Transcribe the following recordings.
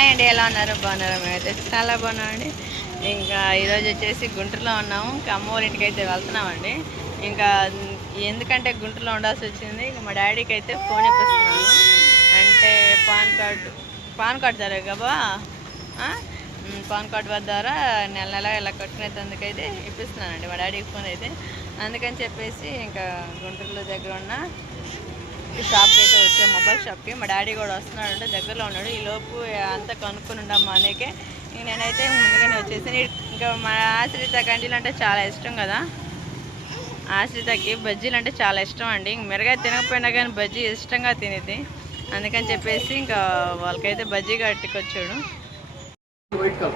Hi అండి, ఎలా ఉన్నారు? బాగున్నారు? మేమైతే చాలా బాగున్నామండి. ఇంకా ఈరోజు వచ్చేసి గుంటూరులో ఉన్నాము. ఇంకా అమ్మ వాళ్ళ ఇంటికి అయితే వెళ్తున్నామండి. ఇంకా ఎందుకంటే గుంటూరులో ఉండాల్సి వచ్చింది. ఇంకా మా డాడీకి అయితే ఫోన్ ఇప్పిస్తున్నాను. అంటే పాన్ కార్డు ద్వారా కదా, పాన్ కార్డు ద్వారా నెల నెల ఇలా కట్టుకునేందుకైతే ఇప్పిస్తున్నానండి మా డాడీకి ఫోన్ అయితే. అందుకని చెప్పేసి ఇంకా గుంటూరులో దగ్గర ఉన్న ఈ షాప్కి అయితే వచ్చే మొబైల్ షాప్కి మా డాడీ కూడా వస్తున్నాడు, అంటే దగ్గరలో ఉన్నాడు. ఈ లోపు అంతా కనుక్కొని ఉండమ్మా అనేకే నేనైతే ముందుగానే వచ్చేసి. ఇంకా మా ఆశ్రిత గంజీలు అంటే చాలా ఇష్టం కదా, ఆశ్రితకి బజ్జీలు అంటే చాలా ఇష్టం అండి. మిరగా తినకపోయినా కానీ బజ్జీ ఇష్టంగా తినేది. అందుకని చెప్పేసి ఇంకా వాళ్ళకైతే బజ్జీ కట్టుకొచ్చాడు. నీకు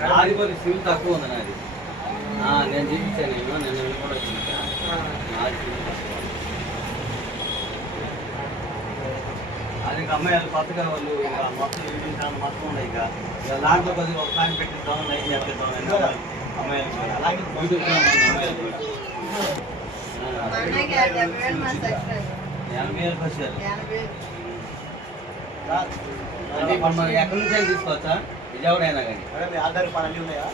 మరి ఆదిపల్లి సివిల్ తక్కువ ఉంది నాది. నేను చూపించాను, నేను కూడా వచ్చిన అది అమ్మాయిలు కొత్తగా వాళ్ళు మొత్తం మొత్తం ఉన్నాయి. ఇక దాంట్లో కొద్ది ఒక సాయం పెట్టిద్దాం, నైట్ చెప్పిద్దాం అమ్మాయిలు కూడా. అలాగే అమ్మాయిలు కూడా 80,000 వచ్చారు. అంటే ఇప్పుడు మనం ఎక్కడి నుంచి అయినా తీసుకోవచ్చా? విజయవాడ అయినా కానీ ఆధార్ పనులు ఉన్నాయా?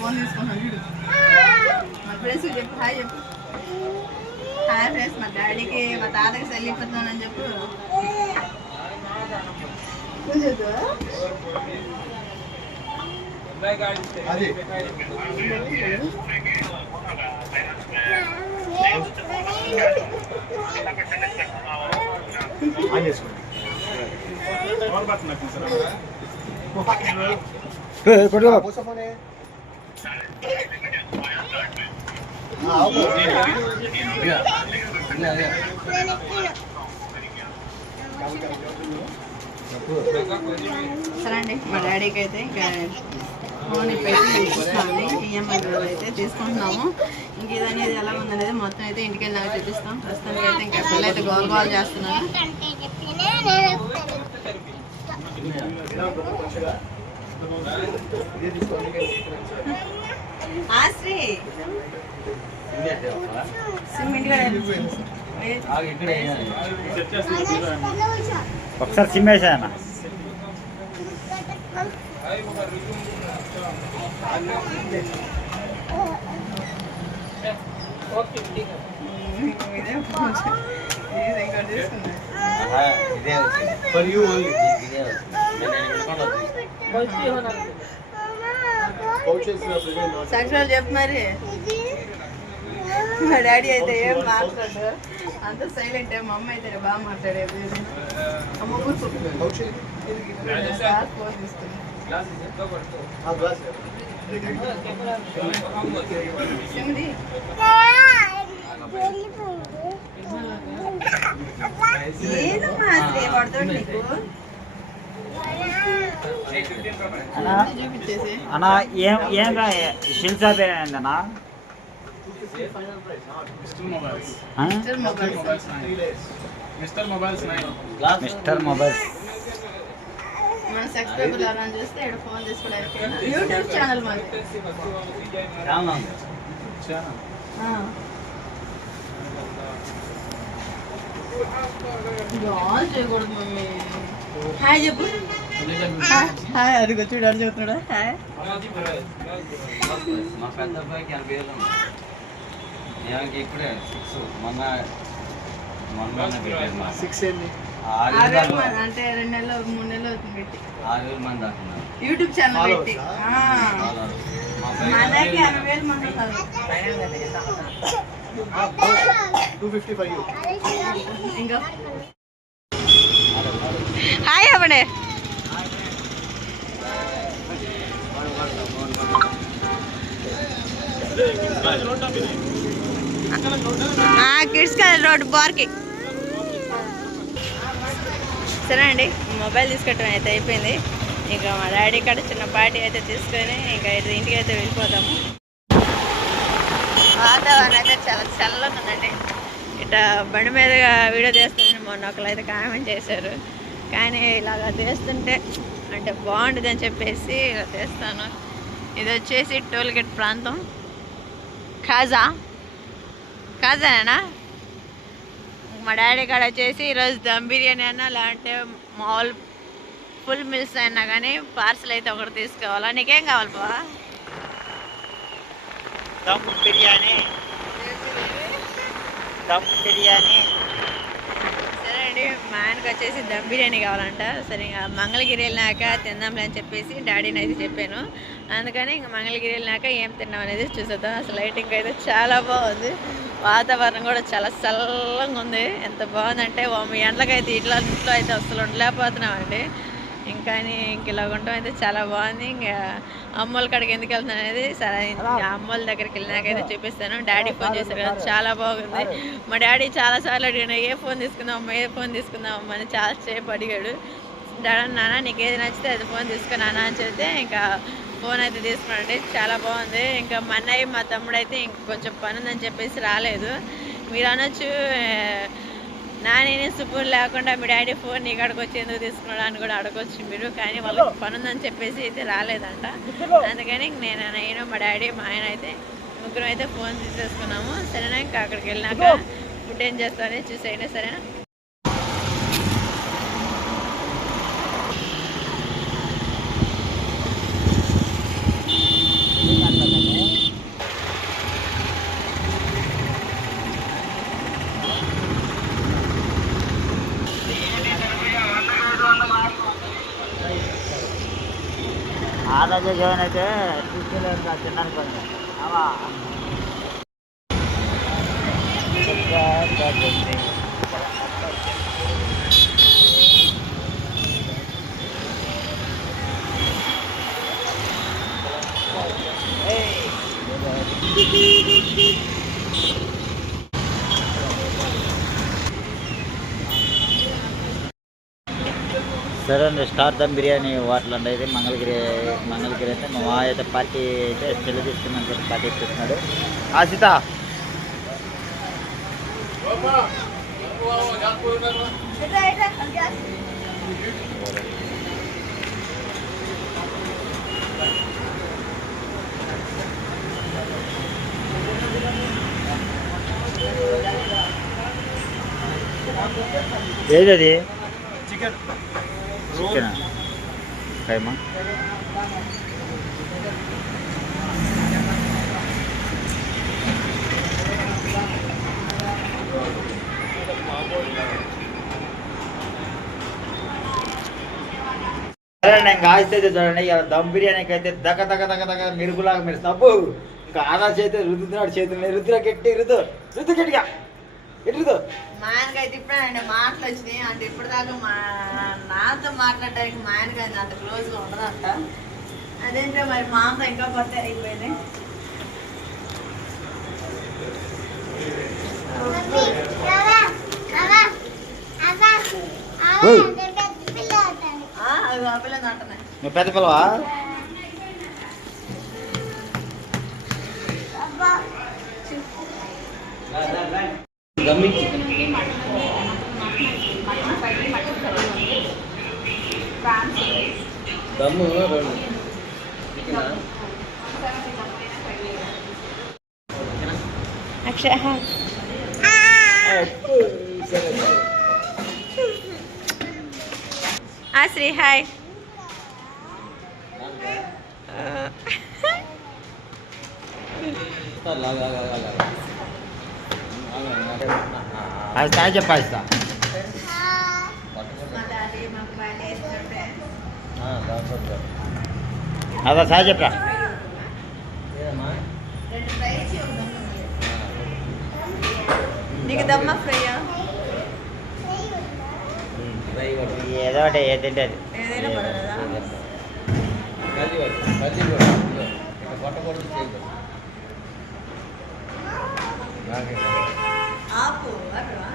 ఫోన్ తీసుకుంటాను. మా ఫ్రెండ్స్ చెప్పు హాయ్ చెప్పు. హాయ్ ఫ్రెండ్స్, మా డాడీకి మా తాతకి సెల్లిపోతున్నానని చెప్పు. సరే అండి, మా డాడీకి అయితే ఇంకా ఫోన్ ఇప్పైతే తీసుకుంటామండి. ఈఎంఐ అయితే తీసుకుంటున్నాము. ఇంక ఇది అనేది ఎలా ఉందనేది మొత్తం అయితే ఇంటికి వెళ్ళి చూపిస్తాం. ప్రస్తుతానికి అయితే ఇంకా పిల్లలు అయితే గోల్ గోల్ చేస్తున్నారు. ఆశ్రీ ఒకసారి సిమ్ వేసాయన్న. సాక్షాలు చెప్పు మరి. మా డాడీ అయితే ఏం మాట్లాడు, అంత సైలెంట్. మా అమ్మ అయితే బాగా మాట్లాడేది. అమ్మ కూర్చో ఫోన్ తీసుకుని ఏదమ్మా పడుతుంది నీకు. అన్నా చూపించేసి అన్నా ఏం షిల్ షాప్ ఏందన్నా మిస్టర్ మొబైల్స్ మిస్టర్ మొబైల్స్. మన సెక్స్ పేపర్ ఎవరైనా చూస్తే ఇక్కడ ఫోన్ తీసుకోవడానికి యూట్యూబ్ ఛానల్ మాది. చాలా ఉంది. ఆన్ చేయకూడదు మమ్మీ. హాయ్ చెప్పు. హాయ్ అదిగో చూడు అడు చెప్తున్నాడా హాయ్. మా పెద్ద అబ్బాయికి 80,000 ఉంది. ఏమంటే ఇప్పుడే 6 మొన్న పెట్టారు మా 6 ఏంది 6,000 మంది అంటే 2 నెలలు 3 నెలలు అవుతుంది పెట్టి 6,000 మంది దాకున్నారు. యూట్యూబ్ ఛానల్ పెట్టి. మా పైన మనకి 60,000 మంది ఉన్నారు. 255 ఇంకా హాయ్ చెప్పండి. కిడ్స్ కాలేజ్ రోడ్ బార్కి. సరే అండి, మొబైల్ తీసుకోవటం అయితే అయిపోయింది. ఇంకా మా డాడీ కాడ చిన్న పార్టీ అయితే తీసుకొని ఇంకా ఇంటికి అయితే వెళ్ళిపోతాము. వాతావరణం అయితే చాలా చల్లగా ఉందండి. ఇట్లా బండి మీదగా వీడియో తీస్తానని మొన్న ఒకరు అయితే కామెంట్ చేశారు. కానీ ఇలాగ తీస్తుంటే అంటే బాగుంటుంది అని చెప్పేసి ఇలా తీస్తాను. ఇది వచ్చేసి టోల్గేట్ ప్రాంతం. కాజానేనా? మా డాడీ కాడ వచ్చేసి ఈరోజు దమ్ బిర్యానీ అన్నా లేదంటే మామూలు ఫుల్ మిల్స్ అయినా కానీ పార్సల్ అయితే ఒకటి తీసుకోవాలా. నీకేం కావాలి బావా? దమ్ బిర్యానీ. సరే అండి, మా ఆయనకు వచ్చేసి దమ్ బిర్యానీ కావాలంట. సరే ఇంకా మంగళగిరి వెళ్ళినాక తిందాంలే అని చెప్పేసి డాడీని అయితే చెప్పాను. అందుకని ఇంకా మంగళగిరి వెళ్ళినాక ఏం తిన్నాం అనేది చూసేద్దాం. అసలు లైటింగ్ అయితే చాలా బాగుంది. వాతావరణం కూడా చాలా చల్లగా ఉంది. ఎంత బాగుందంటే మీ ఎండలకైతే ఇంట్లో అయితే అసలు ఉండలేకపోతున్నామండి. ఇంకా ఇలా ఉండటం అయితే చాలా బాగుంది. ఇంకా అమ్మోళ్ళ కాడికి ఎందుకు వెళ్తున్నాను అనేది సరే అమ్మోళ్ళ దగ్గరికి వెళ్ళినాకైతే చూపిస్తాను. డాడీ ఫోన్ చేశారు కదా, చాలా బాగుంది. మా డాడీ చాలాసార్లు అడిగాను ఏ ఫోన్ తీసుకుందాం అమ్మ అని చాలాసేపు అడిగాడు. డాడీ నాన్న నీకు ఏది నచ్చితే అది ఫోన్ తీసుకున్నానా అని చెప్తే ఇంకా ఫోన్ అయితే తీసుకున్నాండి. చాలా బాగుంది. ఇంకా మా అన్నయ్య మా తమ్ముడు అయితే ఇంక కొంచెం పని ఉందని చెప్పేసి రాలేదు. మీరు అనొచ్చు నాని సుపూన్ లేకుండా మీ డాడీ ఫోన్ నీ కాడికి వచ్చి ఎందుకు తీసుకున్నాడు అని కూడా అడగొచ్చు మీరు. కానీ వాళ్ళకి పని ఉందని చెప్పేసి అయితే రాలేదంట. అందుకని నేను మా డాడీ మా ఆయన అయితే ముగ్గురు అయితే ఫోన్ తీసేసుకున్నాము. సరేనా, ఇంకా అక్కడికి వెళ్ళినాక ఫుడ్ ఏం చేస్తానని చూసేయండి. సరేనా? ఆదాజ జోన్ అయితే తీసుకెళ్ళి తిన్నాను కొంచెం అవా సరే అండి, స్టార్ దమ్ బిర్యానీ హోటల్ అండి. అయితే మంగళగిరి అయితే మా మామ అయితే పార్టీ అయితే చెల్లి తీసుకున్నాను చెప్పి పార్టీ ఇస్తున్నాడు. ఆశిత ఏదది? చికెన్ చికెనా కైమా? సరే నేను కాస్తే చూడండి, ఇలా దమ్ బిర్యానీకి అయితే దగ మెరుగులాగా మెరుస్తావు. ఇంకా ఆదా చేతి రుద్దుతున్నాడు, చేతులు రుద్దురా గట్టి రుద్దు గట్టిగా ఎటు మా ఆయనకైతే ఇప్పుడే మాటలు వచ్చినాయి. అంటే ఇప్పటిదాకా నాతో మాట్లాడడానికి మా ఆయనకి అయితే అంత క్లోజ్గా ఉండదంట. అదేంటో మరి మాతో ఇంకా కొత్త అయిపోయింది. నువ్వు పెద్ద పిల్లవా? దమ్ము అక్షయ్ హాయ్. శ్రీ హాయ్. అది తాయి చెప్పాయిస్తా. అదా సాయి చెప్పరా. నీకు దమ్మా ఫ్రైయా? ఏదో ఒకటి ఏది తింటే అది. ఏదైనా పర్వాలేదా? ఆపు అక్కడా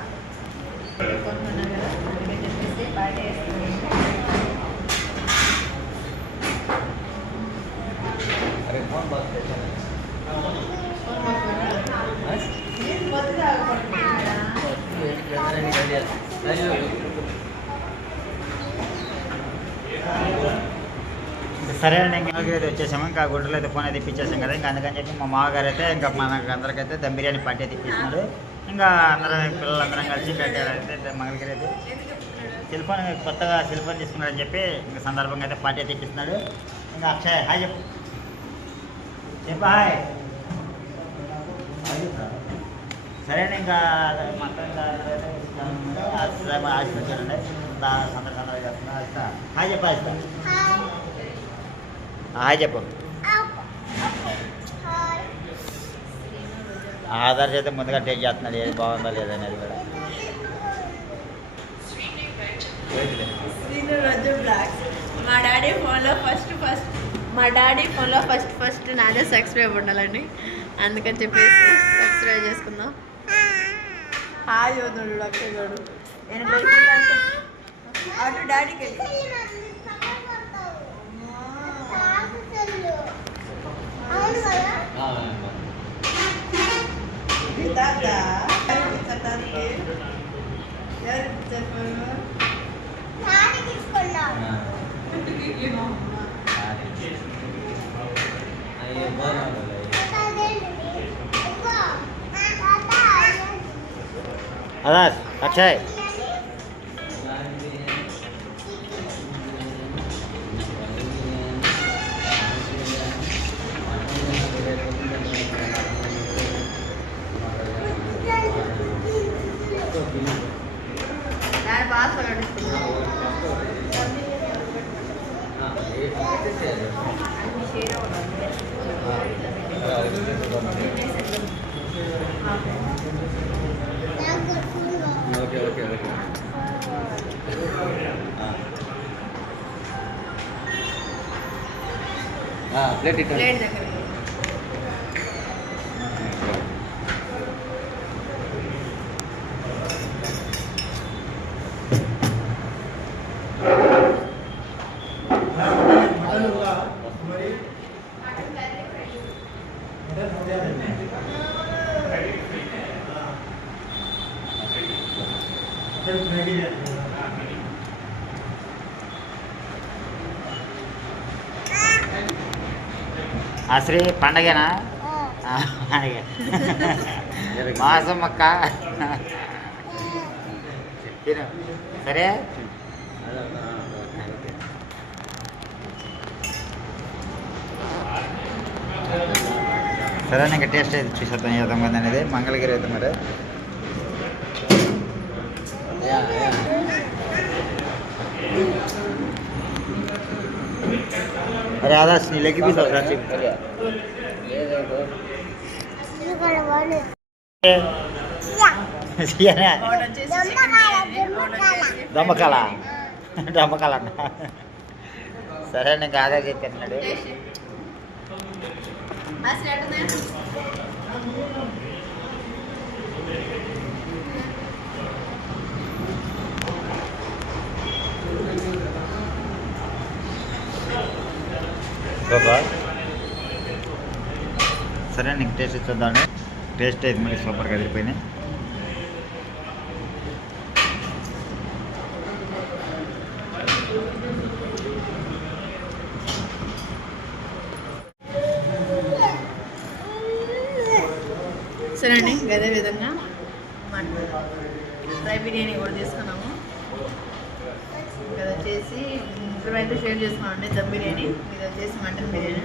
కొనుక్కున్నాను కదా అందుకని చెప్పేసి పార్టీ వేసుకున్నాను. సరే అండి, ఇంకా అయితే వచ్చేసాము. ఇంకా గుడ్డలు అయితే ఫోన్ అయితే ఇప్పించేసాం కదా. ఇంకా అందుకని చెప్పి మా మామగారు అయితే ఇంకా మనకు అందరికైతే దమ్ బిర్యానీ పార్టీ అయితే ఇప్పిస్తున్నాడు. ఇంకా అందరం పిల్లలందరం కలిసి అయితే మంగళగిరి అయితే సెల్ ఫోన్ కొత్తగా సెల్ ఫోన్ తీసుకున్నాడని చెప్పి ఇంకా సందర్భంగా అయితే పార్టీ అయితే ఇప్పిస్తున్నాడు. ఇంకా అక్షయ్ హాయ్ చెప్పు. చెప్పు హాయ్. సరే అండి, ఇంకా మొత్తం ఆశిస్తుండే సందర్భంగా చేస్తున్నా. హాయ్ చెప్పు ఆశిస్తా. హాయ్ చెప్పు. ఆధార్ చేస్తే ముందుగా టేక్ చేస్తున్నాడు ఏది బాగుందా లేదనేది కూడా. మా డాడీ ఫోన్లో ఫస్ట్ నాదే సబ్స్క్రైబ్ ఉండాలండి. అందుకని చెప్పేసి సబ్స్క్రైబ్ చేసుకుందాం. హాయ్ వదుడు అక్కడు అటు డాడీకి అదా అక్షయ్. ప్లేట్ ఇట్లా ప్లేట్ దగ్గర అసలు పండగనా? పండగ మాసం అక్క తిను. సరే సరే ఇంకా టేస్ట్ అయితే చూసేద్దాం చేద్దాం కదా అనేది. మంగళగిరి అయితే మరి अरे आधा नीले की भी सब्जी దమ్మకాల దమ్మకాల సరే నీకు ఆదా చెప్పినాడు. సూపర్. సరే నీకు టేస్ట్ చూద్దాం. టేస్ట్ అయితే మరి సూపర్గా అదిరిపోయినాయి. సరే అండి, అదే విధంగా ఫ్రై బిర్యానీ కూడా తీసుకున్నాము. ఇది వచ్చేసి ఇప్పుడైతే షేర్ చేసుకున్నామండి దమ్ బిర్యానీ. ఇది వచ్చేసి mutton biryani.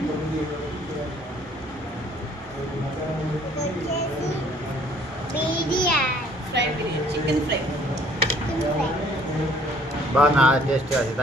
Fry biryani, chicken fry. బాగుందా టేస్ట్? అది